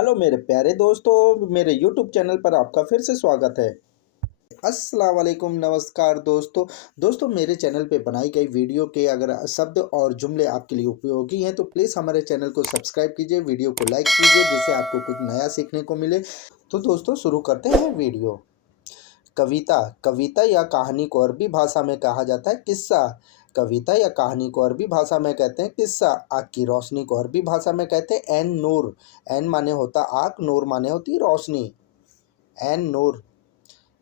Hello मेरे प्यारे दोस्तों, मेरे यूट्यूब चैनल पर आपका फिर से स्वागत है। अस्सलाम वालेकुम, नमस्कार दोस्तों मेरे चैनल पे बनाई गई वीडियो के अगर शब्द और जुमले आपके लिए उपयोगी हैं तो प्लीज़ हमारे चैनल को सब्सक्राइब कीजिए, वीडियो को लाइक कीजिए जिससे आपको कुछ नया सीखने को मिले। तो दोस्तों शुरू करते हैं वीडियो। कविता कविता या कहानी को अरबी भाषा में कहा जाता है किस्सा। कविता या कहानी को अरबी भाषा में कहते हैं किस्सा। आग की रोशनी को अरबी भाषा में कहते हैं एन नूर। एन माने होता आग, नूर माने होती रोशनी, एन नूर।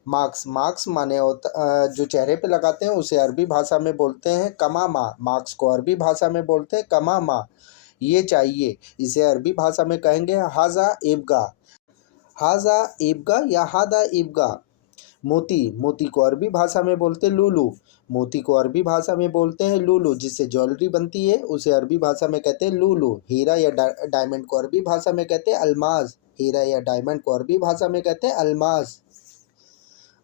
मार्क्स मार्क्स माने होता जो चेहरे पे लगाते हैं उसे अरबी भाषा में बोलते हैं कमामा। मार्क्स को अरबी भाषा में बोलते हैं कमामा। ये चाहिए, इसे अरबी भाषा में कहेंगे हाजा ईबगा। हाजा ईबगा या हादा ईबगा। मोती मोती को अरबी भाषा में बोलते हैं लूलू। मोती को अरबी भाषा में बोलते हैं लूलू। जिससे ज्वेलरी बनती है उसे अरबी भाषा में कहते हैं लूलू। हीरा या डायमंड को अरबी भाषा में कहते हैं अल्मास। हीरा या डायमंड को अरबी भाषा में कहते हैं अल्मास।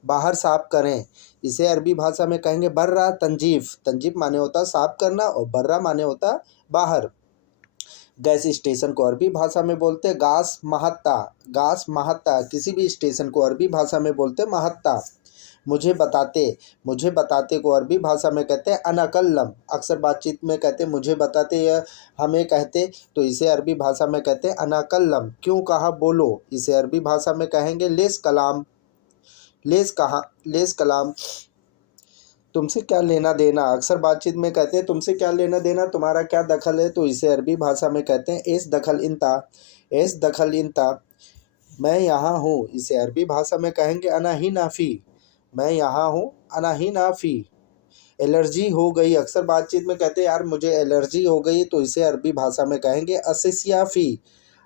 बाहर साफ करें, इसे अरबी भाषा में कहेंगे बर्रा तंजीफ। तंजीफ माने होता साफ करना और बर्रा माने होता बाहर। गैस स्टेशन को अरबी भाषा में बोलते हैं गास महत्ता। गास महत्ता। किसी भी स्टेशन को अरबी भाषा में बोलते हैं महत्ता। मुझे बताते को अरबी भाषा में कहते हैं अनकल्लम। अक्सर बातचीत में कहते हैं मुझे बताते या हमें कहते, तो इसे अरबी भाषा में कहते हैं अनकल्लम। क्यों कहा बोलो, इसे अरबी भाषा में कहेंगे लेस कलाम। लेस कलाम। तुमसे क्या लेना देना। अक्सर बातचीत में कहते हैं तुमसे क्या लेना देना, तुम्हारा क्या दखल है, तो इसे अरबी भाषा में कहते हैं एस दखल इंता। एस दखल इंता। मैं यहाँ हूँ, इसे अरबी भाषा में कहेंगे अना ही नाफ़ी। मैं यहाँ हूँ, अना ही नाफ़ी। एलर्जी हो गई। अक्सर बातचीत में कहते हैं यार मुझे एलर्जी हो गई, तो इसे अरबी भाषा में कहेंगे असिसियाफ़ी।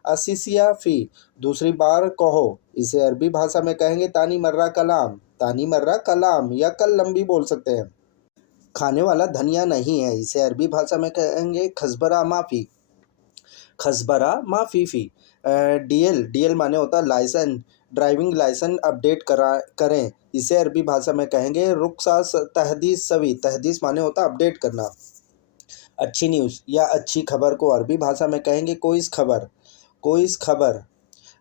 असिसियाफ़ी। दूसरी बार कहो, इसे अरबी भाषा में कहेंगे तानी मर्रा कलाम। तानी मर्रा कलाम या कल्लम भी बोल सकते हैं। खाने वाला धनिया नहीं है, इसे अरबी भाषा में कहेंगे खसबरा माफ़ी। खसबरा माफ़ीफ़ी। डीएल डीएल माने होता लाइसेंस। ड्राइविंग लाइसेंस अपडेट करें, इसे अरबी भाषा में कहेंगे रुखसास तहदीस सवी। तहदीस माने होता अपडेट करना। अच्छी न्यूज़ या अच्छी खबर को अरबी भाषा में कहेंगे कोइस खबर। कोइस खबर।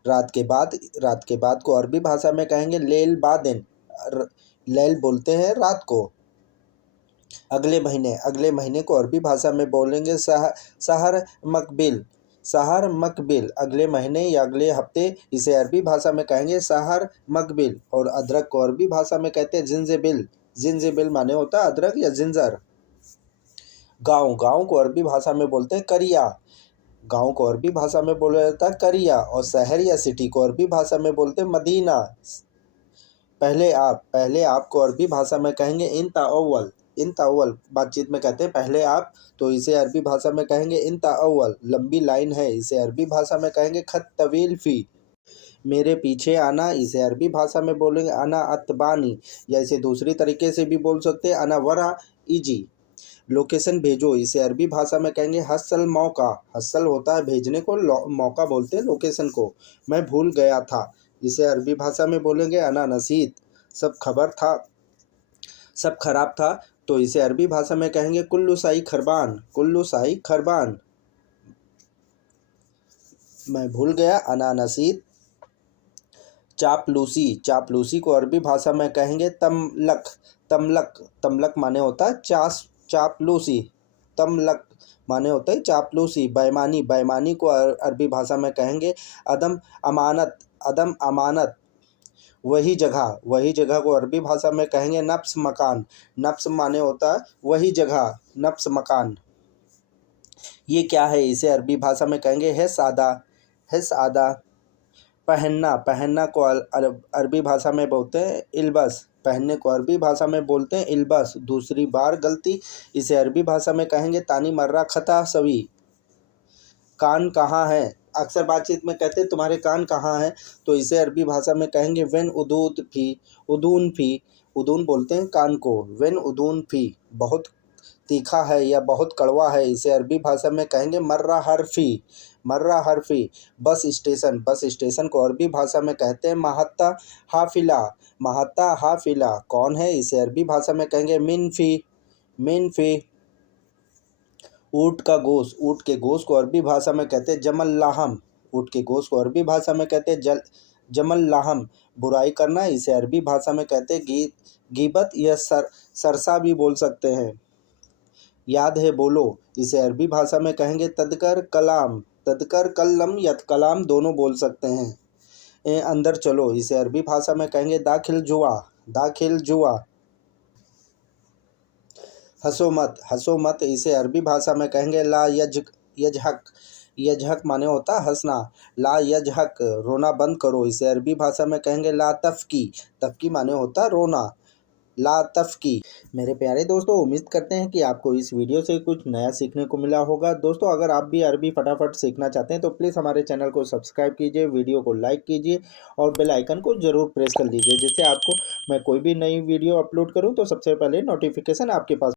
रात के बाद को अरबी भाषा में कहेंगे लेल बादिन। लेल बोलते हैं रात को। अगले महीने को अरबी भाषा में बोलेंगे सहर मकबिल। सहर मकबिल। अगले महीने या अगले हफ्ते, इसे अरबी भाषा में कहेंगे सहर मकबिल। और अदरक को अरबी भाषा में कहते हैं जिंजिबिल। जिंजिबिल माने होता अदरक या जिंजर। गांव को अरबी भाषा में बोलते हैं करिया। गांव को अरबी भाषा में बोला जाता है करिया। और शहर या सिटी को अरबी भाषा में बोलते हैं मदीना। पहले आप को अरबी भाषा में कहेंगे इंता अव्वल। इंता अव्वल। बातचीत में कहते हैं पहले आप, तो इसे अरबी भाषा में कहेंगे इंता अव्वल। लंबी लाइन है, इसे अरबी भाषा में कहेंगे खत तवील फी। मेरे पीछे आना, इसे अरबी भाषा में बोलेंगे अना अतबानी। या इसे दूसरी तरीके से भी बोल सकते हैं अना वरा इजी। लोकेशन भेजो, इसे अरबी भाषा में कहेंगे हसल मौका। हसल होता है भेजने को, मौका बोलते हैं लोकेशन को। मैं भूल गया था, इसे अरबी भाषा में बोलेंगे अना नसीत। सब खराब था, तो इसे अरबी भाषा में कहेंगे कुल्लू साई खरबान। कुल्लू साई खरबान। मैं भूल गया, अना नसीत। चापलूसी। चापलूसी को अरबी भाषा में कहेंगे तमलक। तमलक। तमलक माने होता है चापलूसी। तमलक माने होता है चापलूसी। बेईमानी। बेईमानी को अरबी भाषा में कहेंगे अदम अमानत। अदम अमानत। वही जगह को अरबी भाषा में कहेंगे नफ्स मकान। नफ्स माने होता है वही जगह, नफ्स मकान। ये क्या है, इसे अरबी भाषा में कहेंगे है सादा। है सादा। पहनना को अरबी भाषा में बोलते हैं इल्बस। पहनने को अरबी भाषा में बोलते हैं इल्बस। दूसरी बार गलती, इसे अरबी भाषा में कहेंगे तानी मर्रा खता सवी। कान कहाँ है। अक्सर बातचीत में कहते हैं तुम्हारे कान कहाँ हैं, तो इसे अरबी भाषा में कहेंगे वेन उदूद फी। उदून फी। उदून बोलते हैं कान को। वेन उदून फी। बहुत तीखा है या बहुत कड़वा है, इसे अरबी भाषा में कहेंगे मर्रा हरफी। मर्रा हरफी। बस स्टेशन को अरबी भाषा में कहते हैं महत्ता हाफिला। महत्ता हाफिला। कौन है, इसे अरबी भाषा में कहेंगे मिनफी। मिनफी। ऊँट का गोश्त। ऊँट के गोश्त को अरबी भाषा में कहते हैं जमल लाहम। ऊँट के गोश्त को अरबी भाषा में कहते हैं जमल लाहम, बुराई करना, इसे अरबी भाषा में कहते हैं गीबत या सरसा भी बोल सकते हैं। याद है बोलो, इसे अरबी भाषा में कहेंगे तदकर कलाम, तदकर कलम या कलाम दोनों बोल सकते हैं। अंदर चलो, इसे अरबी भाषा में कहेंगे दाखिल जुआ, दाखिल जुआ। हंसो मत, इसे अरबी भाषा में कहेंगे ला यजहक, यजहक माने होता हंसना, ला यजहक, रोना बंद करो, इसे अरबी भाषा में कहेंगे ला तफकी, तफकी माने होता रोना, ला तफकी। मेरे प्यारे दोस्तों, उम्मीद करते हैं कि आपको इस वीडियो से कुछ नया सीखने को मिला होगा। दोस्तों, अगर आप भी अरबी फटाफट सीखना चाहते हैं तो प्लीज़ हमारे चैनल को सब्सक्राइब कीजिए, वीडियो को लाइक कीजिए और बेल आइकन को ज़रूर प्रेस कर लीजिए, जिससे आपको मैं कोई भी नई वीडियो अपलोड करूं तो सबसे पहले नोटिफिकेशन आपके पास